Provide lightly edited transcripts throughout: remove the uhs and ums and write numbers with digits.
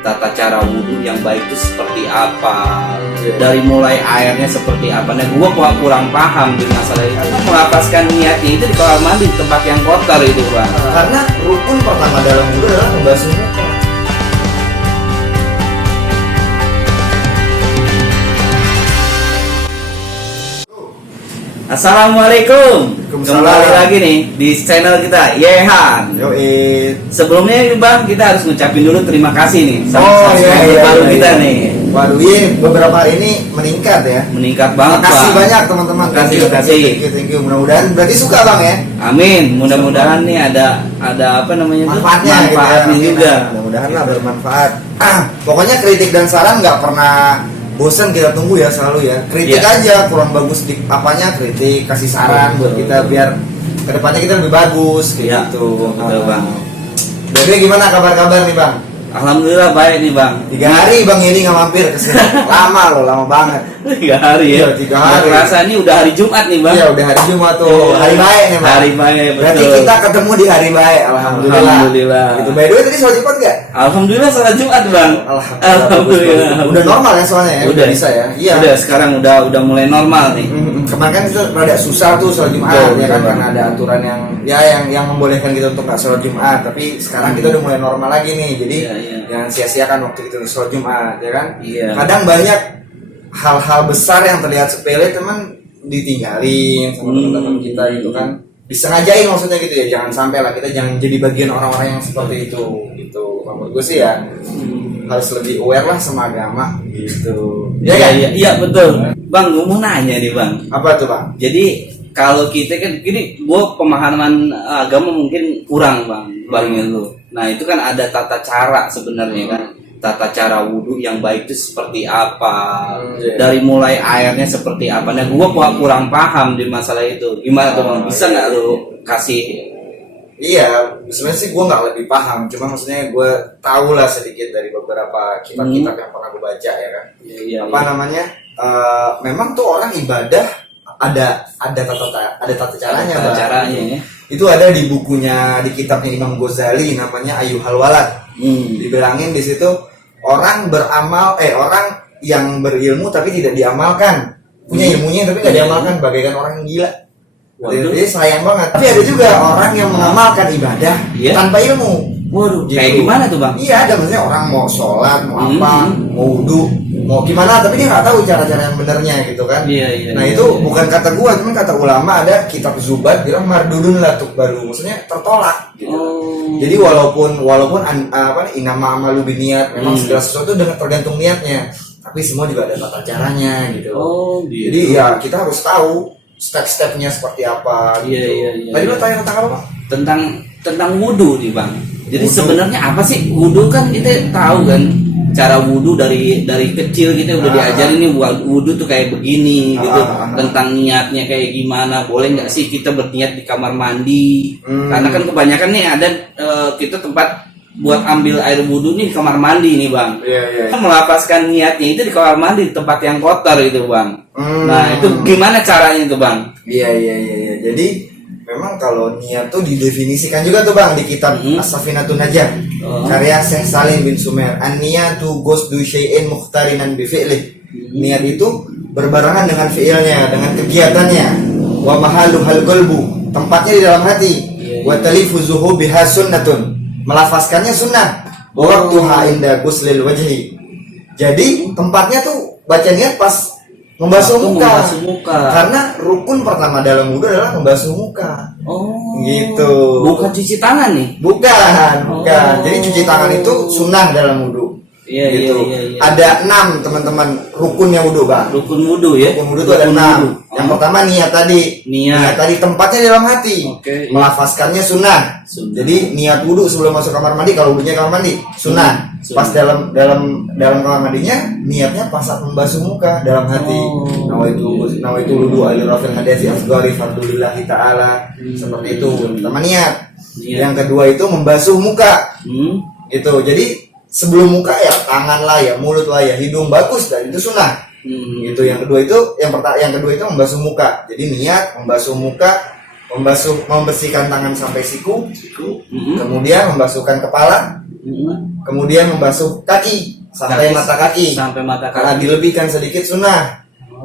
tata cara wudhu yang baik itu seperti apa, dari mulai airnya seperti apa. Nah, gua kurang paham di masalah itu. Karena melapaskan niatnya itu di kamar mandi, di tempat yang kotor itu, Bang. Karena rukun pertama dalam wudhu adalah membasuh muka. Assalamualaikum. Waalaikumsalam. Kembali lagi nih di channel kita Yehan. Yoi. Sebelumnya nih, Bang, kita harus ngucapin dulu terima kasih nih sama iya, baru iya, kita iya. nih. Waduh, iya, beberapa hari ini meningkat ya. Meningkat banget, Makasih Bang. banyak teman-teman. Makasih, Thank makasih. you, thank you. Mudah-mudahan berarti suka Bang ya. Amin. Mudah-mudahan nih ada apa namanya tuh? Manfaatnya Manfaatnya gitu ya. juga. Mudah-mudahan lah bermanfaat. Pokoknya kritik dan saran nggak pernah bosan, kita tunggu ya selalu ya. Kritik Iya. aja, kurang bagus di apanya kritik, kasih saran buat kita biar kedepannya kita lebih bagus kayak Iya, gitu. betul, Bang. Jadi gimana kabar-kabar nih Bang? Alhamdulillah baik nih, Bang. 3 hari Bang ini nggak mampir ke sini. Lama loh, lama banget. 3 hari ya. Iya, 3 hari. Terasa ini udah hari Jumat nih, Bang. Iya, udah hari Jumat tuh. Iya. Hari baik nih Bang. Hari baik, Berarti betul. kita ketemu di hari baik. Alhamdulillah. Alhamdulillah. Itu by the way tadi sholat Jumat nggak? Alhamdulillah salat Jumat, Bang. Alhamdulillah. Udah normal ya soalnya ya. Udah Bisa ya. Iya. Udah sekarang udah mulai normal nih. Kemarin kan itu rada susah tuh sholat Jumat Betul, ya kan, betul. karena ada aturan yang membolehkan kita untuk nggak sholat Jumat. Tapi sekarang kita udah mulai normal lagi nih. Jadi Iya, iya. jangan sia-siakan waktu kita sholat Jumat ya kan. Iya. Kadang banyak hal-hal besar yang terlihat sepele teman ditinggalin sama teman-teman kita itu kan, disengajain maksudnya gitu ya. Jangan sampai lah kita jangan jadi bagian orang-orang yang seperti itu gitu. Menurut gue sih ya harus lebih aware lah sama agama gitu. Iya, kan? iya, betul. Bang, gue mau nanya nih, Bang. Apa tuh Bang? Jadi kalau kita kan gini, gue pemahaman agama mungkin kurang, Bang, dibandingin lu. Nah, itu kan ada tata cara sebenarnya kan. Tata cara wudhu yang baik itu seperti apa, Iya. dari mulai airnya seperti apa. Nah, gue kurang paham di masalah itu. Gimana tuh, Bang? Bisa nggak lu kasih? Iya, sebenarnya sih gue nggak lebih paham, cuma maksudnya gue tahu lah sedikit dari beberapa kitab-kitab yang pernah gue baca ya kan. Iya, Apa namanya? Memang tuh orang ibadah ada tata caranya. Tata Bang. caranya ya. Itu ada di bukunya, di kitabnya Imam Ghazali namanya Ayyuhal Walad. Dibilangin di situ orang orang yang berilmu tapi tidak diamalkan, punya ilmunya tapi nggak diamalkan, bagaikan orang yang gila. Waduh. Jadi sayang banget. Tapi ada juga orang yang mengamalkan ibadah Iya. tanpa ilmu. Waduh, Gitu. kayak gimana tuh, Bang? Iya, ada maksudnya orang mau sholat, mau apa, mau wudhu, mau gimana, tapi dia nggak tahu cara-cara yang benernya gitu kan. Iya, iya. Nah iya, itu iya. bukan kata gua, cuman kata ulama, ada kitab Zubat bilang mardudun lah tuh baru, maksudnya tertolak gitu. Oh. Jadi walaupun inama amalu biniat, memang segala sesuatu dengan tergantung niatnya, tapi semua juga ada tata caranya gitu. Oh, gitu. Jadi ya kita harus tahu step-stepnya seperti apa gitu. Iya, iya, iya, Tadi lo iya. tanya tentang apa Pak? tentang wudhu nih, Bang. Jadi Wudhu. sebenarnya apa sih wudhu? Kan kita tahu kan cara wudhu dari kecil kita udah diajarin nih buat wudhu tuh kayak begini gitu. Tentang niatnya kayak gimana, boleh nggak sih kita berniat di kamar mandi? Karena kan kebanyakan nih ada kita tempat buat ambil air wudhu nih di kamar mandi nih, Bang. Iya, iya. Kita melapaskan niatnya itu di kamar mandi, di tempat yang kotor itu, Bang. Nah, itu gimana caranya tuh, Bang? Iya. Jadi memang kalau niat tuh didefinisikan juga tuh Bang di kitab As-Safinatun Najah. Karya Syekh Salim bin Sumer. An-niyatu ghusdu syai'in mukhtarinan bi fi'lih. Niat itu berbarengan dengan fi'ilnya, dengan kegiatannya. Wa mahaluhal qalbu, tempatnya di dalam hati. Wa talifuzuhu biha sunnatun. Melafazkannya sunnah. Wa waqtuha inda ghuslil wajhi. Jadi tempatnya tuh baca niat pas membasuh Waktu muka. membasuh muka. Karena rukun pertama dalam wudhu adalah membasuh muka. Oh, Gitu. bukan cuci tangan nih? Bukan. Oh. Jadi cuci tangan itu sunnah dalam wudhu. Iya, Gitu. iya. Ada 6 teman-teman rukunnya wudhu Bang. Rukun wudhu ya? Rukun wudhu itu ada 6. Yang pertama niat tadi. Niat. tadi tempatnya di dalam hati. Oke, iya. Melafazkannya sunnah. Sunnah. Jadi niat wudhu sebelum masuk kamar mandi, kalau wudhunya kamar mandi sunnah. Sunnah. Pas dalam kamar mandinya niatnya pas saat membasuh muka dalam hati. Oh. Nawaitu wudu ali rafil hadasi afdhari fardhulillahi ta'ala. Seperti itu. Pertama niat. Niat. Yang kedua itu membasuh muka. Itu. Jadi sebelum muka ya tangan lah ya, mulut lah ya, hidung bagus dan itu sunnah. Gitu. Yang kedua itu membasuh muka. Jadi niat membasuh muka, membersihkan tangan sampai siku, kemudian membasuhkan kepala, Kemudian membasuh kaki sampai mata kaki. Sampai mata Karena kaki. dilebihkan sedikit sunnah.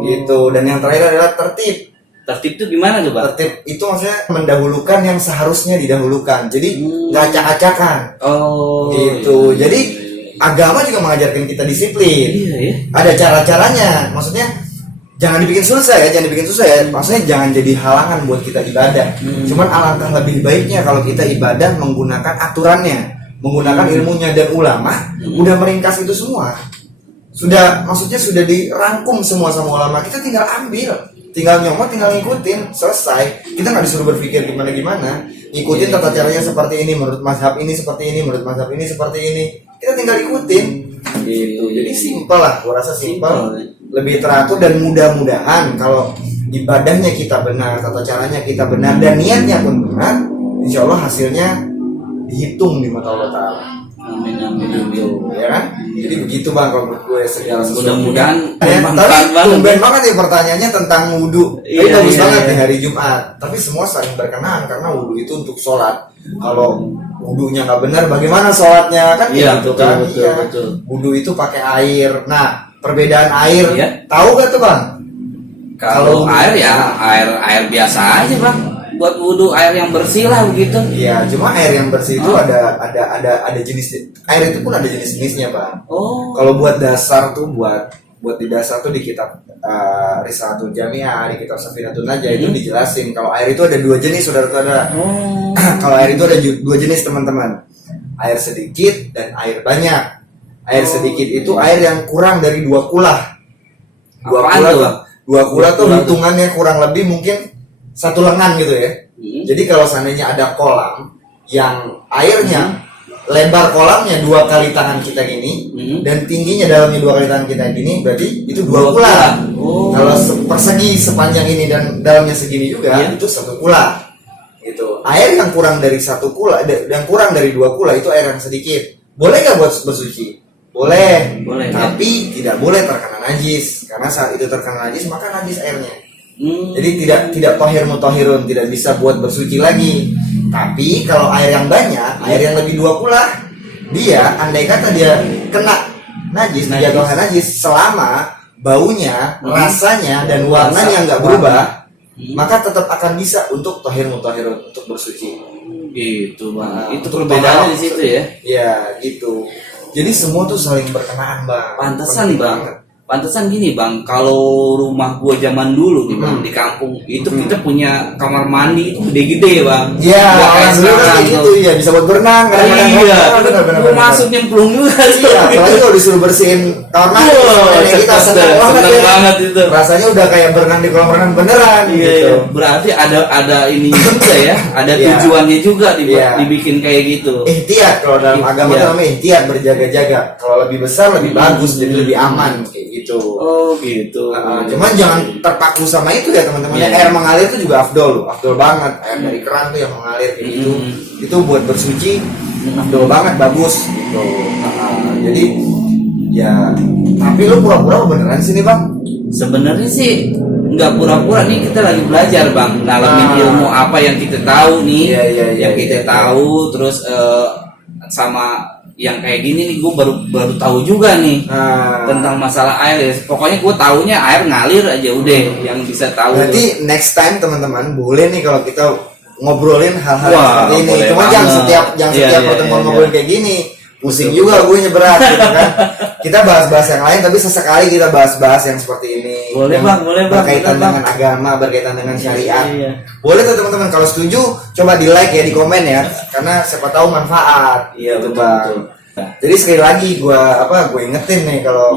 Gitu. Dan yang terakhir adalah tertib. Tertib itu gimana tuh, Bang? Tertib itu maksudnya mendahulukan yang seharusnya didahulukan. Jadi nggak acak-acakan. Oh. Gitu. Jadi agama juga mengajarkan kita disiplin. Iya ya. Ada cara-caranya. Maksudnya jangan dibikin susah ya, jangan dibikin susah ya. Maksudnya jangan jadi halangan buat kita ibadah. Cuman alangkah lebih baiknya kalau kita ibadah menggunakan aturannya, menggunakan ilmunya, dan ulama udah meringkas itu semua. Maksudnya sudah dirangkum semua sama ulama. Kita tinggal ambil, tinggal nyomot, tinggal ngikutin, selesai. Kita nggak disuruh berpikir gimana-gimana. Ikutin tata caranya seperti ini, menurut mazhab ini seperti ini, menurut mazhab ini seperti ini. Kita tinggal ikutin. Gitu. Jadi simpel lah, gua rasa simpel. Lebih teratur, dan mudah-mudahan kalau ibadahnya kita benar, tata caranya kita benar, dan niatnya pun benar, insya Allah hasilnya dihitung di mata Allah Ta'ala. Amin amin amin. Ya kan? Jadi begitu Bang kalau menurut gue segala sesuatu. Mudah-mudahan Ya, bermanfaat tapi banget. tumben banget ya pertanyaannya tentang wudhu. Tapi Iya, bagus iya, banget iya. di hari Jumat. Tapi semua saling berkenaan karena wudhu itu untuk sholat. Kalau wudhunya nggak benar, bagaimana sholatnya kan? Iya, gitu betul, kan? betul, Iya. betul. Wudhu itu pakai air. Nah, perbedaan air, Iya. tahu gak tuh Bang? Kalau air ya air biasa aja, Bang. Buat wudhu air yang bersih lah begitu. Iya, cuma air yang bersih itu ada jenis. Air itu pun ada jenis-jenisnya Bang. Oh. Kalau buat dasar tuh buat di dasar tuh di kitab Risalatul Jami'ah, di kitab Safinatun Najah itu dijelasin kalau air itu ada dua jenis, saudara-saudara. Oh. Kalau air itu ada dua jenis teman-teman, air sedikit dan air banyak. Air sedikit itu air yang kurang dari 2 kulah. Apaan tuh, Bang? 2 kulah tuh Dua kulah hitungannya kurang lebih mungkin 1 lengan gitu ya. Jadi kalau seandainya ada kolam yang airnya lebar kolamnya 2 kali tangan kita gini, dan tingginya dalamnya 2 kali tangan kita gini, berarti itu 2 kula. Oh. Kalau persegi sepanjang ini dan dalamnya segini juga, Iya. itu 1 kula. Gitu. Air yang kurang dari 1 kula, yang kurang dari 2 kula itu air yang sedikit. Boleh nggak buat bersuci? Boleh. Boleh, Tapi tidak boleh terkena najis, karena saat itu terkena najis maka najis airnya. Jadi tidak tohir mutohirun, tidak bisa buat bersuci lagi. Tapi kalau air yang banyak, air yang lebih 2 kula, dia andai kata dia kena najis, dijatuhkan najis, selama baunya, rasanya, dan warnanya nggak berubah, maka tetap akan bisa untuk tohir mutohirun, untuk bersuci. Gitu, Bang. Nah, Itu untuk perbedaannya tohar. di situ ya. Ya gitu. Jadi semua tuh saling berkenaan Bang. Pantesan, Penting Bang. banget. Pantesan gini, Bang. Kalau rumah gua zaman dulu nih, Bang, di kampung itu kita punya kamar mandi itu gede-gede, Bang. Iya, Nggak kayak orang dulu kan sekarang kayak tuh. gitu ya, bisa buat berenang kadang-kadang. Iya, Benar-benar. gua masuk nyemplung juga. Iya, apalagi kalau disuruh bersihin kamar mandi, nenek kita seneng banget ya. banget itu. Rasanya udah kayak berenang di kolam renang beneran Iya, gitu. iya. Berarti ada ini juga ya, ada Iya. tujuannya juga Iya. dibikin kayak gitu. Ihtiyat kalau dalam agama Iya. itu namanya ihtiyat, berjaga-jaga. Kalau lebih besar lebih bagus, jadi lebih aman kayak gitu. Oh, gitu. Cuman jangan terpaku sama itu ya teman-teman. Iya. Air mengalir itu juga afdol banget. Air dari keran tuh yang mengalir kayak gitu, itu buat bersuci afdol banget, bagus gitu. Jadi ya, tapi lu pura-pura beneran sih nih Bang? Sebenarnya sih nggak pura-pura nih, kita lagi belajar, Bang, ngalamin ilmu apa yang kita tahu nih, Iya, yang kita tahu, terus sama yang kayak gini nih gue baru tahu juga nih tentang masalah air. Pokoknya gue taunya air ngalir aja udah, yang bisa tahu. Berarti next time teman-teman boleh nih kalau kita ngobrolin hal-hal Wah, seperti ini. boleh Cuma banget. jangan setiap Iya, pertemuan iya. ngobrolin kayak gini. Pusing juga gue nyeberat gitu kan. Kita bahas-bahas yang lain, tapi sesekali kita bahas-bahas yang seperti ini. Boleh, Yang Bang, boleh, Bang. Berkaitan Boleh, Bang. dengan agama, berkaitan dengan syariat. Iya. Boleh tuh teman-teman, kalau setuju coba di like ya, di komen ya, karena siapa tahu manfaat. Iya, Gitu, betul, Bang. betul. Jadi sekali lagi gue ingetin nih kalau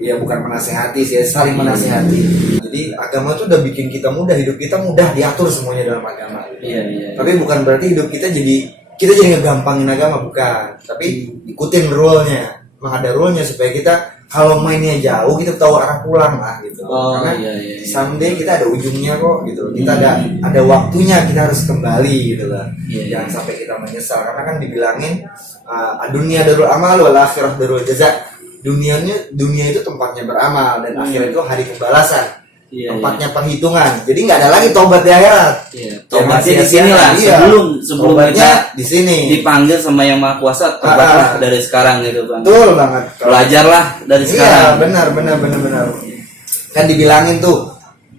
ya bukan menasehati sih, saling menasehati. Jadi agama itu udah bikin kita mudah, hidup kita mudah diatur semuanya dalam agama. Iya. Tapi bukan berarti hidup kita jadi ngegampangin agama, bukan. Tapi ikutin rule-nya. Memang ada rule-nya supaya kita kalau mainnya jauh kita tahu arah pulang lah gitu. Oh, Karena iya. someday kita ada ujungnya kok gitu. Kita ada waktunya kita harus kembali gitu lah. Iya. Jangan sampai kita menyesal karena kan dibilangin dunia darul amal wal akhirah darul jaza. Dunia itu tempatnya beramal dan akhirat itu hari pembalasan. Iya, tempatnya perhitungan. Jadi nggak ada lagi tobat di akhirat. Iya, tobatnya Yang di sini lah. iya. Sebelum Tobatnya kita di sini. dipanggil sama Yang Maha Kuasa, tobatlah dari sekarang gitu Bang. Betul banget. Belajarlah dari Iya, sekarang. benar. Kan dibilangin tuh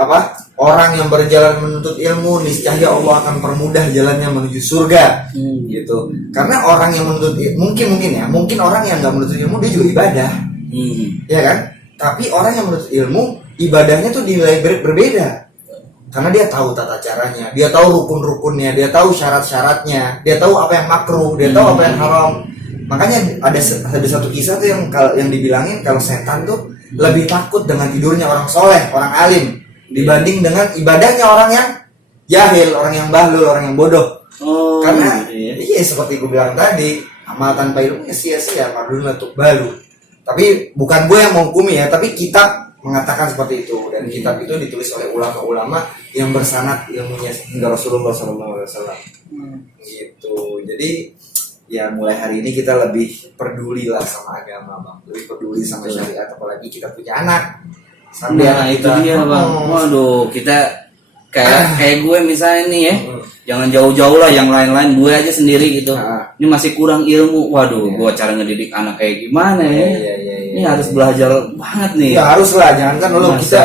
apa? Orang yang berjalan menuntut ilmu niscaya Allah akan permudah jalannya menuju surga. Gitu. Karena orang yang menuntut mungkin orang yang nggak menuntut ilmu dia juga ibadah. Ya kan? Tapi orang yang menuntut ilmu ibadahnya tuh dinilai berbeda. Karena dia tahu tata caranya, dia tahu rukun-rukunnya, dia tahu syarat-syaratnya, dia tahu apa yang makruh, dia tahu apa yang haram. Makanya ada satu kisah tuh yang dibilangin kalau setan tuh lebih takut dengan tidurnya orang soleh, orang alim dibanding dengan ibadahnya orang yang jahil, orang yang bahlul, orang yang bodoh. Karena iya seperti gue bilang tadi, amal tanpa ilmunya sia-sia, mardun untuk balu. Tapi bukan gue yang menghukumi ya, tapi kitab mengatakan seperti itu, dan kitab itu ditulis oleh ulama-ulama yang bersanad ilmunya hingga Rasulullah SAW. Gitu. Jadi ya mulai hari ini kita lebih peduli lah sama agama Bang, lebih peduli sama syariat, apalagi kita punya anak. Sampai Nah itu dia Bang. Waduh, kita kayak gue misalnya nih ya, jangan jauh-jauh lah yang lain-lain, gue aja sendiri gitu. Ini masih kurang ilmu. Waduh, gue cara ngedidik anak kayak gimana ya? Ini harus belajar banget nih. Ya harus lah, jangan kan lo kita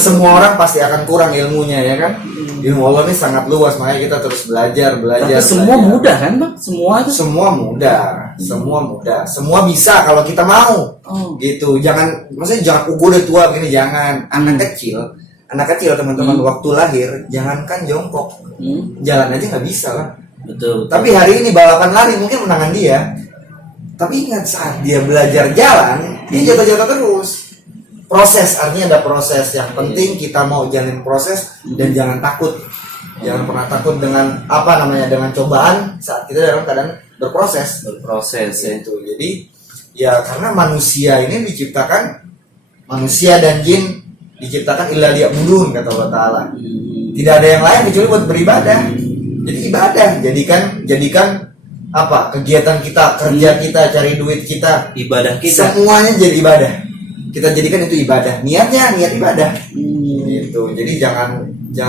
semua orang pasti akan kurang ilmunya ya kan. Ilmu Allah ini sangat luas, makanya kita terus belajar. Tapi semua mudah kan Bang? Semua mudah, semua bisa kalau kita mau. Gitu, maksudnya jangan gue udah tua gini, jangan. Anak kecil teman-teman waktu lahir jangankan jongkok, jalan aja nggak bisa lah. Betul. Tapi hari ini balapan lari mungkin menangan dia. Tapi ingat saat dia belajar jalan, dia jatuh-jatuh terus. Proses, artinya ada proses. Yang penting kita mau jalanin proses dan jangan takut. Jangan pernah takut dengan dengan cobaan saat kita dalam keadaan berproses ya. Itu. Jadi ya karena manusia ini diciptakan, manusia dan jin diciptakan illa liya'budun kata Allah Ta'ala. Tidak ada yang lain kecuali buat beribadah. Jadi ibadah, jadikan apa kegiatan kita, kerja kita, cari duit kita, ibadah kita, semuanya jadi ibadah. Kita jadikan itu ibadah, niat ibadah. Gitu. Jadi jangan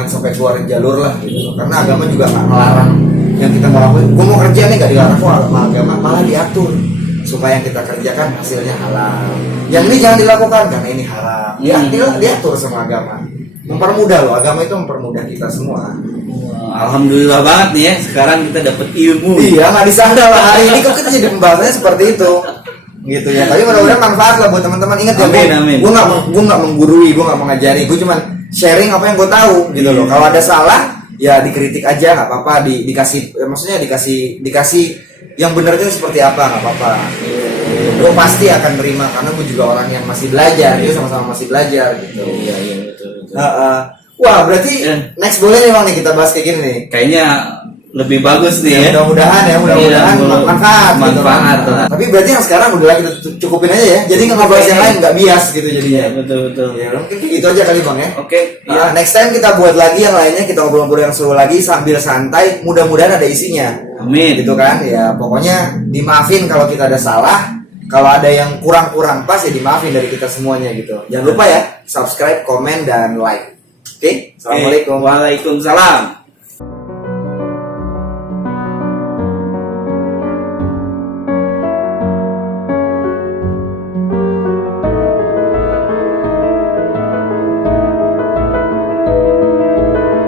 sampai keluar jalur lah gitu. Karena agama juga nggak melarang yang kita mau lakukan. Gue mau kerja nih nggak dilarang kok, agama malah diatur supaya yang kita kerjakan hasilnya halal. Yang ini jangan dilakukan karena ini haram. Diatur sama agama. Mempermudah loh, agama itu mempermudah kita semua. Alhamdulillah banget nih ya, sekarang kita dapat ilmu. Iya, nggak disangka lah hari ini kok kita jadi pembahasannya seperti itu. Gitu ya. Tapi mudah-mudahan manfaat lah buat teman-teman. Ingat ya, gue nggak menggurui, gue nggak mengajari, gue cuman sharing apa yang gue tahu gitu loh. Kalau ada salah ya dikritik aja nggak apa-apa, dikasih yang benarnya seperti apa nggak apa-apa. Gue pasti akan terima karena gue juga orang yang masih belajar, dia sama-sama masih belajar gitu. Iya betul. Wah berarti next boleh nih Bang nih kita bahas kayak gini nih. Kayaknya lebih bagus nih ya. Mudah-mudahan manfaat. Gitu. Tapi berarti yang sekarang udah kita cukupin aja ya. Jadi nggak bahas yang lain, nggak bias gitu jadinya. Betul. Ya mungkin gitu aja kali Bang ya. Oke. Ya next time kita buat lagi yang lainnya, kita ngobrol-ngobrol yang seru lagi sambil santai. Mudah-mudahan ada isinya. Amin. Gitu kan ya. Pokoknya dimaafin kalau kita ada salah. Kalau ada yang kurang pas ya dimaafin dari kita semuanya gitu. Jangan lupa ya subscribe, komen dan like. Oke. Assalamualaikum. Waalaikumsalam.